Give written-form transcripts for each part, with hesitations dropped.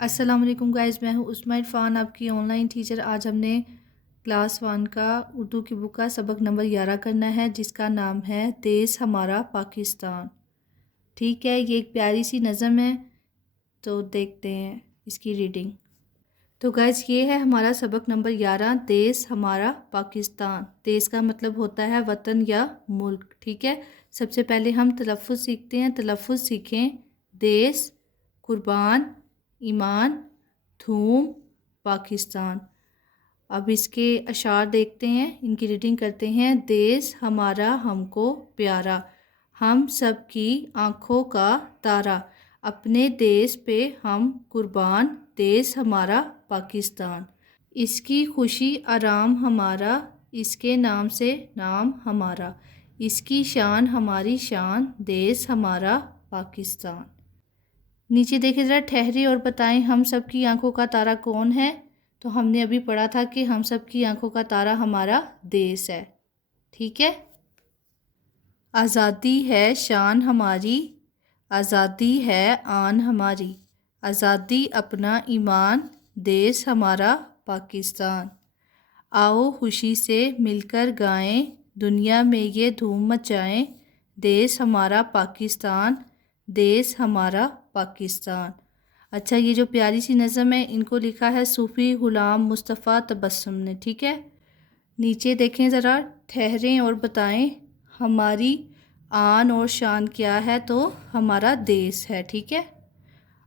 السلام علیکم گائز، میں ہوں عثمہ عرفان، آپ کی آن لائن ٹیچر۔ آج ہم نے کلاس 1 کا اردو کی بک کا سبق نمبر 11 کرنا ہے، جس کا نام ہے دیس ہمارا پاکستان۔ ٹھیک ہے، یہ ایک پیاری سی نظم ہے، تو دیکھتے ہیں اس کی ریڈنگ۔ تو گائز یہ ہے ہمارا سبق نمبر 11، دیس ہمارا پاکستان۔ دیس کا مطلب ہوتا ہے وطن یا ملک۔ ٹھیک ہے، سب سے پہلے ہم تلفظ سیکھتے ہیں۔ تلفظ سیکھیں: دیس، قربان، ایمان، دھوم، پاکستان۔ اب اس کے اشعار دیکھتے ہیں، ان کی ریڈنگ کرتے ہیں۔ دیس ہمارا ہم کو پیارا، ہم سب کی آنکھوں کا تارا، اپنے دیس پہ ہم قربان، دیس ہمارا پاکستان۔ اس کی خوشی آرام ہمارا، اس کے نام سے نام ہمارا، اس کی شان ہماری شان، دیس ہمارا پاکستان۔ نیچے دیکھیں ذرا، ٹھہرے اور بتائیں ہم سب کی آنکھوں کا تارا کون ہے؟ تو ہم نے ابھی پڑھا تھا کہ ہم سب کی آنکھوں کا تارا ہمارا دیس ہے۔ ٹھیک ہے، آزادی ہے شان ہماری، آزادی ہے آن ہماری، آزادی اپنا ایمان، دیس ہمارا پاکستان۔ آؤ خوشی سے مل کر گائیں، دنیا میں یہ دھوم مچائیں، دیس ہمارا پاکستان، دیس ہمارا پاکستان۔ اچھا، یہ جو پیاری سی نظم ہے، ان کو لکھا ہے صوفی غلام مصطفیٰ تبسم نے۔ ٹھیک ہے، نیچے دیکھیں ذرا، ٹھہریں اور بتائیں ہماری آن اور شان کیا ہے؟ تو ہمارا دیس ہے۔ ٹھیک ہے،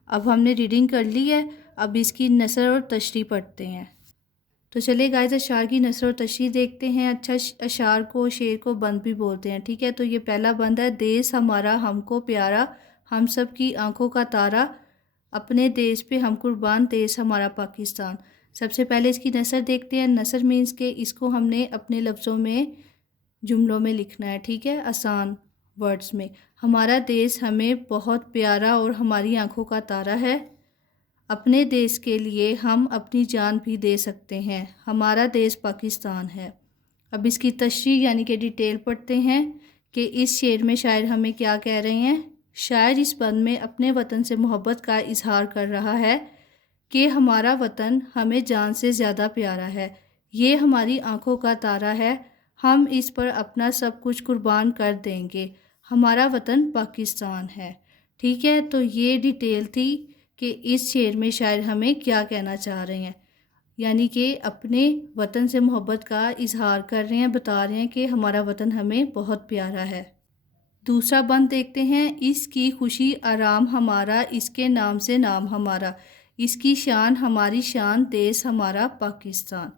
اب ہم نے ریڈنگ کر لی ہے، اب اس کی نثر اور تشریح پڑھتے ہیں۔ تو چلیے گائز، اشعار کی نثر اور تشریح دیکھتے ہیں۔ اچھا، اشعار کو، شعر کو بند بھی بولتے ہیں۔ ٹھیک ہے، تو یہ پہلا بند ہے: دیس ہمارا ہم کو پیارا، ہم سب کی آنکھوں کا تارا، اپنے دیس پہ ہم قربان، دیس ہمارا پاکستان۔ سب سے پہلے اس کی نثر دیکھتے ہیں۔ نثر مینس کہ اس کو ہم نے اپنے لفظوں میں، جملوں میں لکھنا ہے۔ ٹھیک ہے، آسان ورڈز میں۔ ہمارا دیس ہمیں بہت پیارا اور ہماری آنکھوں کا تارا ہے، اپنے دیس کے لیے ہم اپنی جان بھی دے سکتے ہیں، ہمارا دیس پاکستان ہے۔ اب اس کی تشریح یعنی کہ ڈیٹیل پڑھتے ہیں کہ اس شعر میں شاعر ہمیں کیا کہہ رہے ہیں۔ شاعر اس بند میں اپنے وطن سے محبت کا اظہار کر رہا ہے کہ ہمارا وطن ہمیں جان سے زیادہ پیارا ہے، یہ ہماری آنکھوں کا تارا ہے، ہم اس پر اپنا سب کچھ قربان کر دیں گے، ہمارا وطن پاکستان ہے۔ ٹھیک ہے، تو یہ ڈیٹیل تھی کہ اس شعر میں شاعر ہمیں کیا کہنا چاہ رہے ہیں، یعنی کہ اپنے وطن سے محبت کا اظہار کر رہے ہیں، بتا رہے ہیں کہ ہمارا وطن ہمیں بہت پیارا ہے۔ دوسرا بند دیکھتے ہیں: اس کی خوشی آرام ہمارا، اس کے نام سے نام ہمارا، اس کی شان ہماری شان، دیس ہمارا پاکستان۔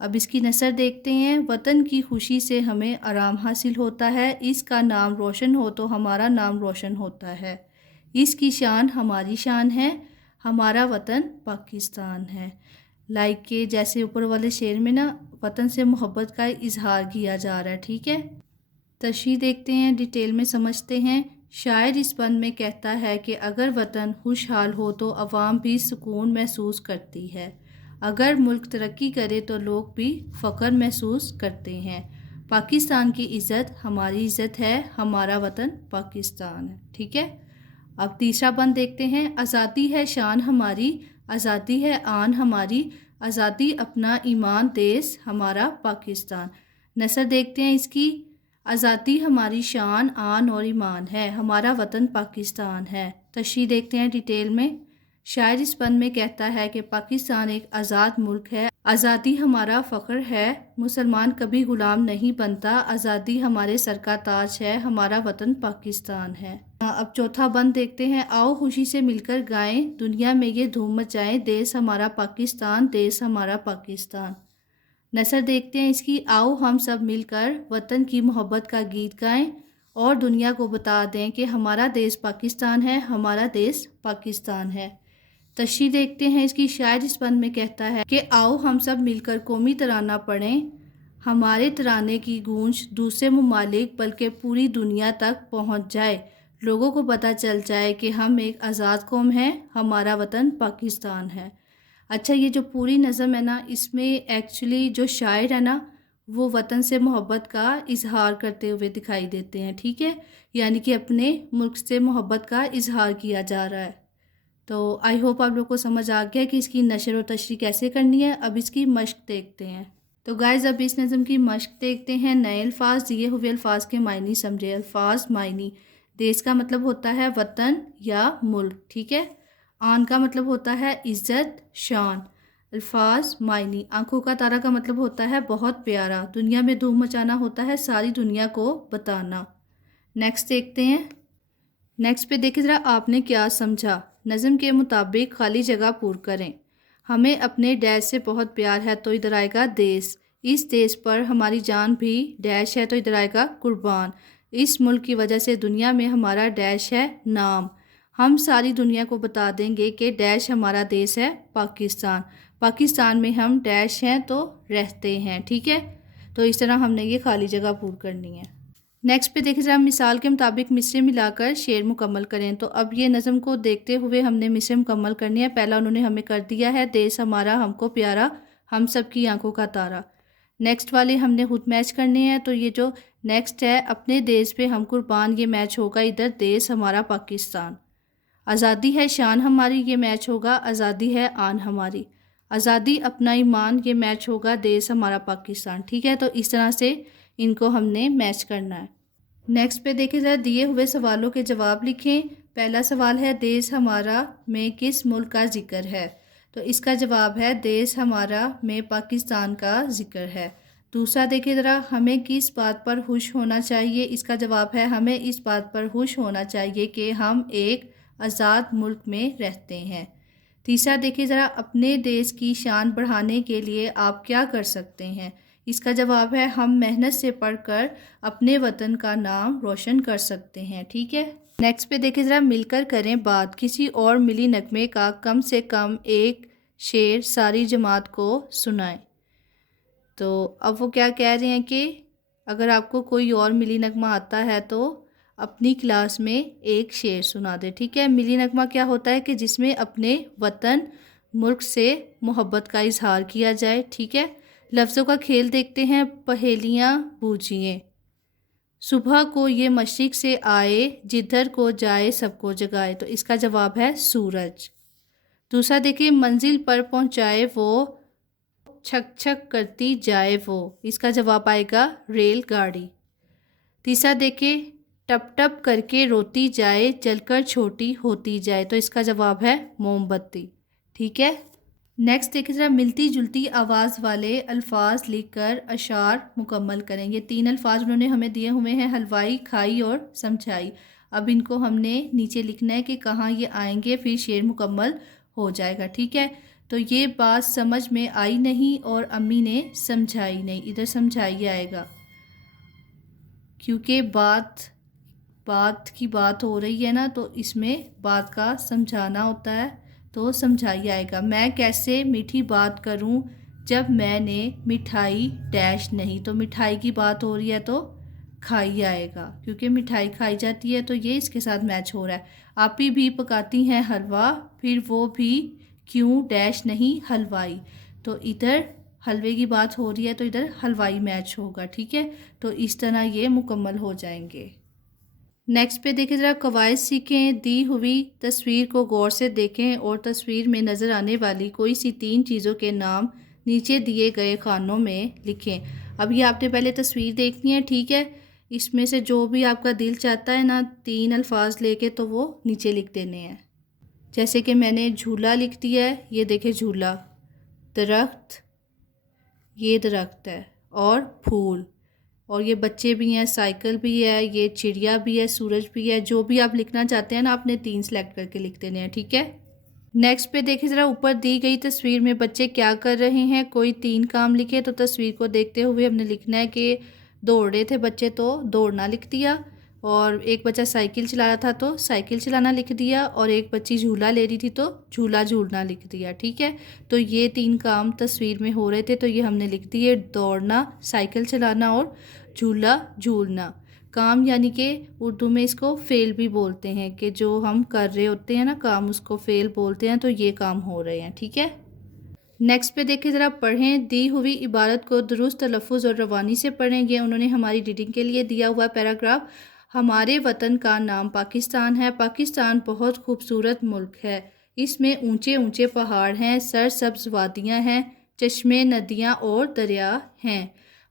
اب اس کی نثر دیکھتے ہیں: وطن کی خوشی سے ہمیں آرام حاصل ہوتا ہے، اس کا نام روشن ہو تو ہمارا نام روشن ہوتا ہے، اس کی شان ہماری شان ہے، ہمارا وطن پاکستان ہے۔ لائک کہ جیسے اوپر والے شعر میں نا وطن سے محبت کا اظہار کیا جا رہا ہے۔ ٹھیک ہے، تشریح دیکھتے ہیں، ڈیٹیل میں سمجھتے ہیں۔ شاعر اس بند میں کہتا ہے کہ اگر وطن خوشحال ہو تو عوام بھی سکون محسوس کرتی ہے، اگر ملک ترقی کرے تو لوگ بھی فخر محسوس کرتے ہیں، پاکستان کی عزت ہماری عزت ہے، ہمارا وطن پاکستان ہے۔ ٹھیک ہے، اب تیسرا بند دیکھتے ہیں: آزادی ہے شان ہماری، آزادی ہے آن ہماری، آزادی اپنا ایمان، دیس ہمارا پاکستان۔ نثر دیکھتے ہیں اس کی: آزادی ہماری شان، آن اور ایمان ہے، ہمارا وطن پاکستان ہے۔ تشریح دیکھتے ہیں ڈیٹیل میں۔ شاعر اس بند میں کہتا ہے کہ پاکستان ایک آزاد ملک ہے، آزادی ہمارا فخر ہے، مسلمان کبھی غلام نہیں بنتا، آزادی ہمارے سر کا تاج ہے، ہمارا وطن پاکستان ہے۔ اب چوتھا بند دیکھتے ہیں: آؤ خوشی سے مل کر گائیں، دنیا میں یہ دھوم مچائیں، دیس ہمارا پاکستان، دیس ہمارا پاکستان۔ نثر دیکھتے ہیں اس کی: آؤ ہم سب مل کر وطن کی محبت کا گیت گائیں اور دنیا کو بتا دیں کہ ہمارا دیس پاکستان ہے، ہمارا دیس پاکستان ہے۔ تشریح دیکھتے ہیں اس کی: شاعر اس بند میں کہتا ہے کہ آؤ ہم سب مل کر قومی ترانہ پڑھیں، ہمارے ترانے کی گونج دوسرے ممالک بلکہ پوری دنیا تک پہنچ جائے، لوگوں کو پتہ چل جائے کہ ہم ایک آزاد قوم ہیں، ہمارا وطن پاکستان ہے۔ اچھا، یہ جو پوری نظم ہے نا، اس میں ایکچولی جو شاعر ہے نا وہ وطن سے محبت کا اظہار کرتے ہوئے دکھائی دیتے ہیں۔ ٹھیک ہے، یعنی کہ اپنے ملک سے محبت کا اظہار کیا جا رہا ہے۔ تو آئی ہوپ آپ لوگ کو سمجھ آ گیا کہ اس کی نشر و تشریح کیسے کرنی ہے. اب اس کی مشق دیکھتے ہیں. تو گائز اب اس نظم کی مشق دیکھتے ہیں. نئے الفاظ، دیے ہوئے الفاظ کے معنی سمجھے. الفاظ معنی: دیس کا مطلب ہوتا ہے وطن یا ملک، ٹھیک ہے. آن کا مطلب ہوتا ہے عزت، شان. الفاظ معنی: آنکھوں کا تارا کا مطلب ہوتا ہے بہت پیارا. دنیا میں دھوم مچانا ہوتا ہے ساری دنیا کو بتانا. نیکسٹ دیکھتے ہیں. نیکسٹ پہ دیکھیں ذرا آپ نے کیا سمجھا. نظم کے مطابق خالی جگہ پور کریں. ہمیں اپنے ڈیش سے بہت پیار ہے تو ادھر آئے گا دیس. اس دیس پر ہماری جان بھی ڈیش ہے تو ادھر آئے گا قربان. اس ملک کی وجہ سے دنیا میں ہمارا ڈیش ہے نام. ہم ساری دنیا کو بتا دیں گے کہ ڈیش ہمارا دیس ہے پاکستان. پاکستان میں ہم ڈیش ہیں تو رہتے ہیں، ٹھیک ہے. تو اس طرح ہم نے یہ خالی جگہ پور کرنی ہے. نیکسٹ پہ دیکھیں ذرا مثال کے مطابق مصرے ملا کر شعر مکمل کریں. تو اب یہ نظم کو دیکھتے ہوئے ہم نے مصرے مکمل کرنی ہے. پہلا انہوں نے ہمیں کر دیا ہے دیس ہمارا ہم کو پیارا، ہم سب کی آنکھوں کا تارا. نیکسٹ والے ہم نے خود میچ کرنے ہیں. تو یہ جو نیکسٹ ہے اپنے دیس پہ ہم قربان، یہ میچ ہوگا ادھر دیس ہمارا پاکستان. آزادی ہے شان ہماری، یہ میچ ہوگا آزادی ہے آن ہماری. آزادی اپنا ایمان، یہ میچ ہوگا دیس ہمارا پاکستان، ٹھیک ہے. تو اس طرح سے ان کو ہم نے میچ کرنا ہے. نیکسٹ پہ دیکھیں ذرا دیے ہوئے سوالوں کے جواب لکھیں. پہلا سوال ہے دیس ہمارا میں کس ملک کا ذکر ہے؟ تو اس کا جواب ہے دیس ہمارا میں پاکستان کا ذکر ہے. دوسرا دیکھیں ذرا ہمیں کس بات پر خوش ہونا چاہیے؟ اس کا جواب ہے ہمیں اس بات پر خوش ہونا چاہیے کہ ہم ایک آزاد ملک میں رہتے ہیں. تیسرا دیکھیں ذرا اپنے دیس کی شان بڑھانے کے لیے آپ کیا کر سکتے ہیں؟ اس کا جواب ہے ہم محنت سے پڑھ کر اپنے وطن کا نام روشن کر سکتے ہیں، ٹھیک ہے. نیکسٹ پہ دیکھیں ذرا مل کر کریں بات. کسی اور ملی نغمے کا کم سے کم ایک شعر ساری جماعت کو سنائیں. تو اب وہ کیا کہہ رہے ہیں کہ اگر آپ کو کوئی اور ملی نغمہ آتا ہے تو اپنی کلاس میں ایک شعر سنا دے، ٹھیک ہے. ملی نغمہ کیا ہوتا ہے کہ جس میں اپنے وطن ملک سے محبت کا اظہار کیا جائے، ٹھیک ہے. لفظوں کا کھیل دیکھتے ہیں. پہیلیاں بوجھیے. صبح کو یہ مشرق سے آئے، جدھر کو جائے سب کو جگائے. تو اس کا جواب ہے سورج. دوسرا دیکھیں منزل پر پہنچائے وہ، چھک چھک کرتی جائے وہ. اس کا جواب آئے گا ریل گاڑی. تیسرا دیکھیں ٹپ ٹپ کر کے روتی جائے، جل کر چھوٹی ہوتی جائے. تو اس کا جواب ہے موم بتی، ٹھیک ہے. نیکسٹ دیکھیں ذرا ملتی جلتی آواز والے الفاظ لکھ کر اشعار مکمل کریں. یہ 3 الفاظ انہوں نے ہمیں دیے ہوئے ہیں، حلوائی، کھائی اور سمجھائی. اب ان کو ہم نے نیچے لکھنا ہے کہ کہاں یہ آئیں گے، پھر شعر مکمل ہو جائے گا، ٹھیک ہے. تو یہ بات سمجھ میں آئی نہیں اور امی نے سمجھائی نہیں. ادھر سمجھائی آئے گا کیونکہ بات کی بات ہو رہی ہے نا، تو اس میں بات کا سمجھانا ہوتا ہے تو سمجھائی آئے گا. میں کیسے میٹھی بات کروں جب میں نے مٹھائی ڈیش نہیں. تو مٹھائی کی بات ہو رہی ہے تو کھائی آئے گا کیونکہ مٹھائی کھائی جاتی ہے، تو یہ اس کے ساتھ میچ ہو رہا ہے. آپی بھی پکاتی ہیں حلوہ، پھر وہ بھی کیوں ڈیش نہیں حلوائی. تو ادھر حلوے کی بات ہو رہی ہے تو ادھر حلوائی میچ ہوگا، ٹھیک ہے. تو اس طرح یہ مکمل ہو جائیں گے. نیکسٹ پہ دیکھیں ذرا قواعد سیکھیں. دی ہوئی تصویر کو غور سے دیکھیں اور تصویر میں نظر آنے والی کوئی سی 3 چیزوں کے نام نیچے دیے گئے خانوں میں لکھیں. اب یہ آپ نے پہلے تصویر دیکھنی ہے، ٹھیک ہے. اس میں سے جو بھی آپ کا دل چاہتا ہے نا 3 الفاظ لے کے تو وہ نیچے لکھ دینے ہیں. جیسے کہ میں نے جھولا لکھ دیا ہے، یہ دیکھیں جھولا. درخت، یہ درخت ہے. اور پھول، اور یہ بچے بھی ہیں، سائیکل بھی ہے، یہ چڑیا بھی ہے، سورج بھی ہے. جو بھی آپ لکھنا چاہتے ہیں نا آپ نے 3 سلیکٹ کر کے لکھ دینے ہیں، ٹھیک ہے. نیکسٹ پہ دیکھیں ذرا اوپر دی گئی تصویر میں بچے کیا کر رہے ہیں. کوئی 3 کام لکھے. تو تصویر کو دیکھتے ہوئے ہم نے لکھنا ہے کہ دوڑ رہے تھے بچے تو دوڑنا لکھ دیا، اور ایک بچہ سائیکل چلا رہا تھا تو سائیکل چلانا لکھ دیا، اور ایک بچی جھولا لے رہی تھی تو جھولا جھولنا لکھ دیا، ٹھیک ہے. تو یہ 3 کام تصویر میں ہو رہے تھے تو یہ ہم نے لکھ دیے، دوڑنا، سائیکل چلانا اور جھولا جھولنا. کام یعنی کہ اردو میں اس کو فعل بھی بولتے ہیں، کہ جو ہم کر رہے ہوتے ہیں نا کام اس کو فعل بولتے ہیں. تو یہ کام ہو رہے ہیں، ٹھیک ہے. نیکسٹ پہ دیکھیں ذرا پڑھیں. دی ہوئی عبارت کو درست تلفظ اور روانی سے پڑھیں. یہ انہوں نے ہماری ریڈنگ کے لیے دیا ہوا پیراگراف. ہمارے وطن کا نام پاکستان ہے. پاکستان بہت خوبصورت ملک ہے. اس میں اونچے اونچے پہاڑ ہیں، سرسبز وادیاں ہیں، چشمے، ندیاں اور دریا ہیں۔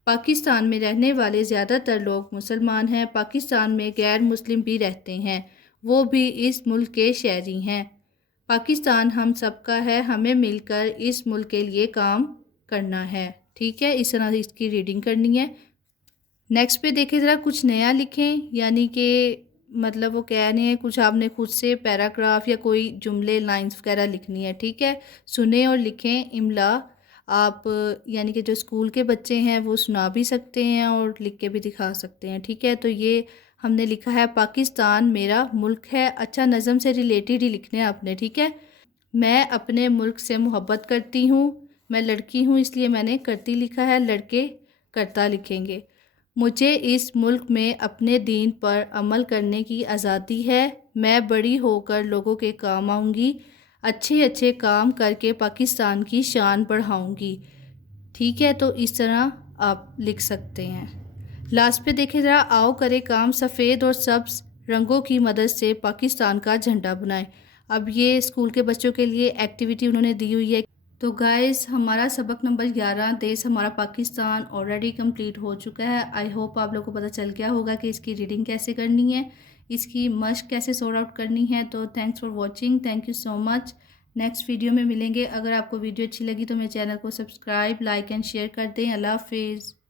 پاکستان میں رہنے والے زیادہ تر لوگ مسلمان ہیں۔ پاکستان میں غیر مسلم بھی رہتے ہیں، وہ بھی اس ملک کے شہری ہیں۔ پاکستان ہم سب کا ہے، ہمیں مل کر اس ملک کے لیے کام کرنا ہے۔ ٹھیک ہے، اس طرح اس کی ریڈنگ کرنی ہے۔ نیکسٹ پہ دیکھیں ذرا، کچھ نیا لکھیں، یعنی کہ مطلب وہ کہہ رہے ہیں کچھ آپ نے خود سے پیراگراف یا کوئی جملے لائنز وغیرہ لکھنی ہے۔ ٹھیک ہے، سنیں اور لکھیں۔ املا آپ یعنی کہ جو اسکول کے بچے ہیں وہ سنا بھی سکتے ہیں اور لکھ کے بھی دکھا سکتے ہیں۔ ٹھیک ہے، تو یہ ہم نے لکھا ہے پاکستان میرا ملک ہے۔ اچھا نظم سے ریلیٹڈ ہی لکھنے ہیں آپ نے۔ ٹھیک ہے، میں اپنے ملک سے محبت کرتی ہوں۔ میں لڑکی ہوں اس لیے میں نے کرتی لکھا ہے، لڑکے کرتا لکھیں گے۔ مجھے اس ملک میں اپنے دین پر عمل کرنے کی آزادی ہے۔ میں بڑی ہو کر لوگوں کے کام آؤں گی، اچھے اچھے کام کر کے پاکستان کی شان بڑھاؤں گی۔ ٹھیک ہے، تو اس طرح آپ لکھ سکتے ہیں۔ لاسٹ پہ دیکھیں ذرا، آؤ کرے کام، سفید اور سبز رنگوں کی مدد سے پاکستان کا جھنڈا بنائیں۔ اب یہ اسکول کے بچوں کے لیے ایکٹیویٹی انہوں نے دی ہوئی ہے۔ تو گائز ہمارا سبق نمبر 11 دیس ہمارا پاکستان آلریڈی کمپلیٹ ہو چکا ہے۔ آئی ہوپ آپ لوگوں کو پتہ چل گیا ہوگا کہ اس کی ریڈنگ کیسے کرنی ہے، اس کی مشق کیسے سورٹ آؤٹ کرنی ہے۔ تو thanks for watching, thank you so much. Next video میں ملیں گے۔ اگر آپ کو ویڈیو اچھی لگی تو میرے چینل کو سبسکرائب، لائک اینڈ شیئر کر دیں۔ اللہ حافظ۔